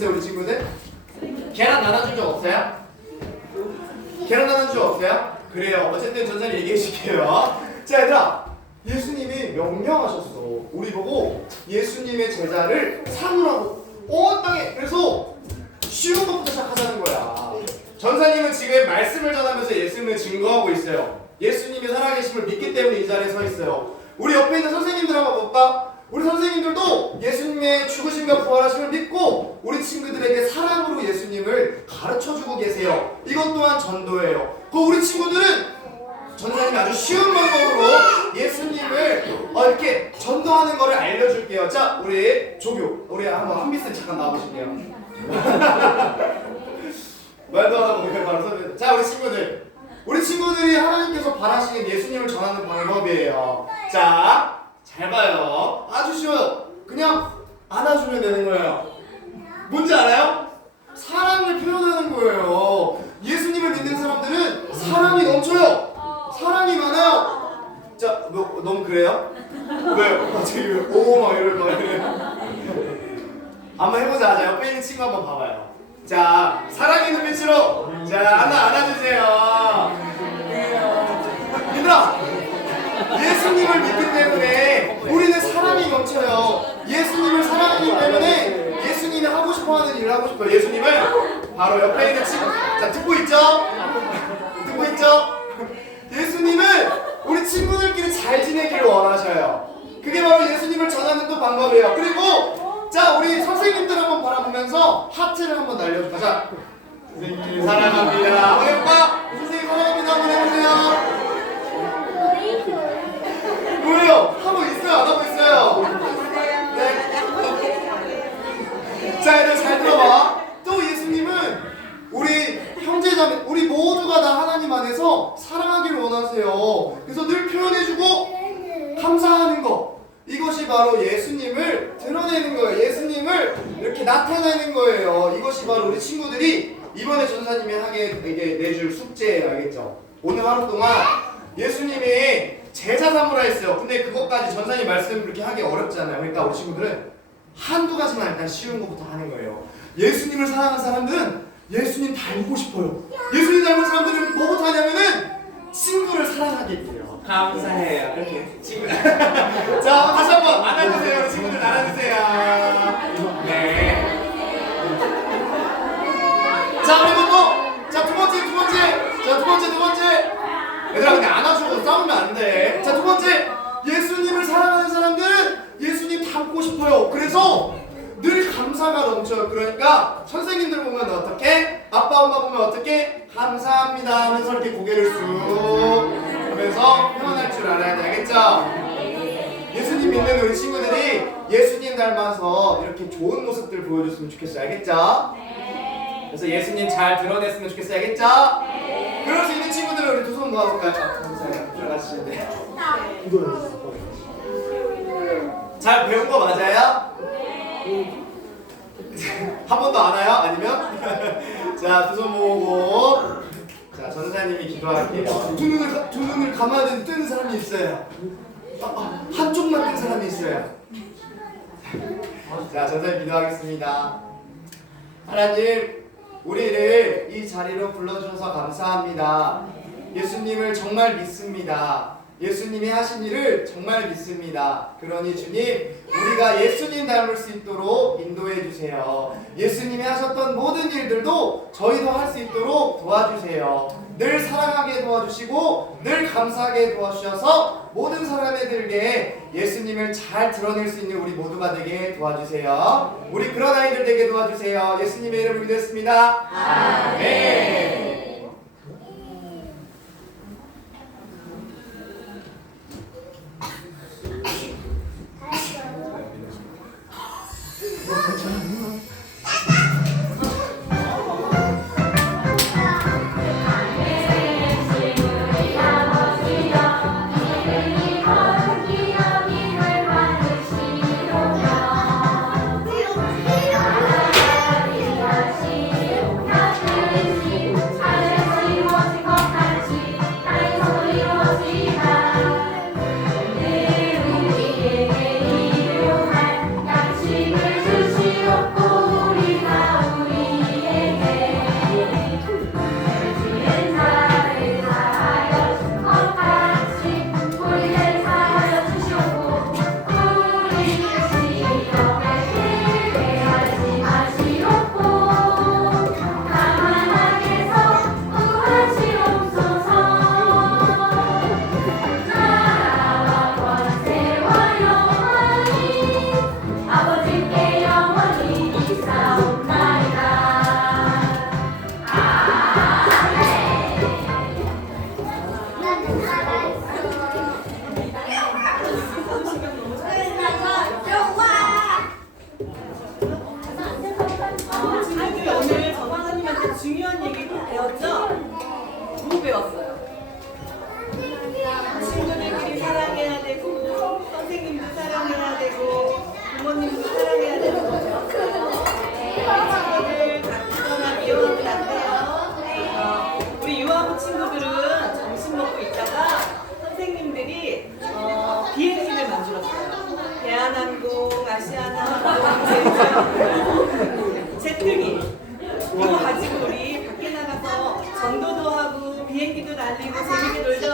있어요 우리 친구들? 계란 나눠준 적 없어요? 계란 나눠준 적 없어요? 그래요. 어쨌든 전사님 얘기해 줄게요. 자 얘들아 예수님이 명령하셨어. 우리 보고 예수님의 제자를 삼으라고. 어 땅에 그래서 쉬운 것부터 시작하자는 거야. 전사님은 지금 말씀을 전하면서 예수님을 증거하고 있어요. 예수님이 살아계심을 믿기 때문에 이 자리에 서 있어요. 우리 옆에 있는 선생님들 한번 볼까? 우리 선생님들도 예수님의 죽으심과 부활하심을 믿고 우리 친구들에게 사랑으로 예수님을 가르쳐 주고 계세요. 이것 또한 전도예요. 그 우리 친구들은 전사님이 아주 쉬운 방법으로 예수님을 어, 이렇게 전도하는 거를 알려줄게요. 자, 우리 조교, 우리 한번 한비스 잠깐 나와보실게요. 말도 안 하고 그냥 바로 서면 자 우리 친구들 우리 친구들이 하나님께서 바라시는 예수님을 전하는 방법이에요 자 잘 봐요 아주 쉬워요 그냥 안아주면 되는 거예요 뭔지 알아요? 사랑을 표현하는 거예요 예수님을 믿는 사람들은 사랑이 넘쳐요 사랑이 많아요 자 뭐, 너무 그래요? 왜요? 갑자기 왜 오막 이럴 거 이래요 한번 해보자. 자, 옆에 있는 친구 한번 봐봐요. 자, 사랑의 눈빛으로. 자, 하나 안아주세요. 얘들아, 예수님을 믿기 때문에 우리는 사랑이 넘쳐요. 예수님을 사랑하기 때문에 예수님이 하고 싶어 하는 일을 하고 싶어요. 예수님을 바로 옆에 있는 친구. 자, 듣고 있죠? 듣고 있죠? 예수님은 우리 친구들끼리 잘 지내기를 원하셔요. 그게 바로 예수님을 전하는 또 방법이에요. 그리고 자 우리 선생님들 한번 바라보면서 하트를 한번 날려줄까? 자 선생님 사랑합니다. 해볼까? 선생님 사랑합니다. 한번 해보세요. 뭐예요? 하고 있어요? 안 하고 있어요? 네. 자 얘들 잘 들어봐. 또 예수님은 우리 형제자매 우리 모두가 다 하나님 안에서 사랑하기를 원하세요. 그래서 늘 표현해주고 감사하는 거 이것이 바로 예수님을 드러내는 거예요. 예수님을 이렇게 나타내는 거예요. 이것이 바로 우리 친구들이 이번에 전사님이 하게 이게 내줄 숙제예요. 알겠죠? 오늘 하루 동안 예수님이 제자 삼으라 했어요. 근데 그것까지 전사님 말씀 그렇게 하기 어렵잖아요. 그러니까 우리 친구들은 한두 가지만 일단 쉬운 것부터 하는 거예요. 예수님을 사랑하는 사람들은 예수님 닮고 싶어요. 예수님 닮은 사람들은 뭐부터 하냐면은 친구를 사랑하게 돼요. 감사해요. 이렇게 친구. 자, 다시 한번 안아주세요. 우리 친구들 안아주세요. 네. 자, 그리고 또, 자, 두 번째, 두 번째. 자, 두 번째, 두 번째. 얘들아, 근데 안아주고 싸우면 안 돼. 자, 두 번째. 예수님을 사랑하는 사람들은 예수님 닮고 싶어요. 그래서 늘 감사가 넘쳐요. 그러니까 선생님들 보면 어떻게? 아빠, 엄마 보면 어떻게? 감사합니다 하면서 이렇게 고개를 쑥 하면서 표현할 줄 알아야 돼. 알겠죠? 예수님 믿는 우리 친구들이 예수님 닮아서 이렇게 좋은 모습들 보여줬으면 좋겠어요. 알겠죠? 그래서 예수님 잘 드러냈으면 좋겠어요. 알겠죠? 그럴 수 있는 친구들은 우리 두 손 모아볼까요? 잘 배운 거 맞아요? 한 번도 안 와요? 아니면? 자, 두 손 모으고. 자, 전사님이 기도할게요. 두 눈을, 가- 두 눈을 감아는 뜨는 사람이 있어요. 아, 아, 한쪽만 뜬 사람이 있어요. 자, 전사님 기도하겠습니다. 하나님, 우리를 이 자리로 불러주셔서 감사합니다. 예수님을 정말 믿습니다. 예수님이 하신 일을 정말 믿습니다. 그러니 주님, 우리가 예수님 닮을 수 있도록 인도해 주세요. 예수님이 하셨던 모든 일들도 저희도 할 수 있도록 도와주세요. 늘 사랑하게 도와주시고 늘 감사하게 도와주셔서 모든 사람들에게 예수님을 잘 드러낼 수 있는 우리 모두가 되게 도와주세요. 우리 그런 아이들 되게 도와주세요. 예수님의 이름을 믿습니다. 아멘. 재밌죠? 제트기 이거 가지고 우리 밖에 나가서 전도도 하고 비행기도 날리고 재밌게 놀다 오자.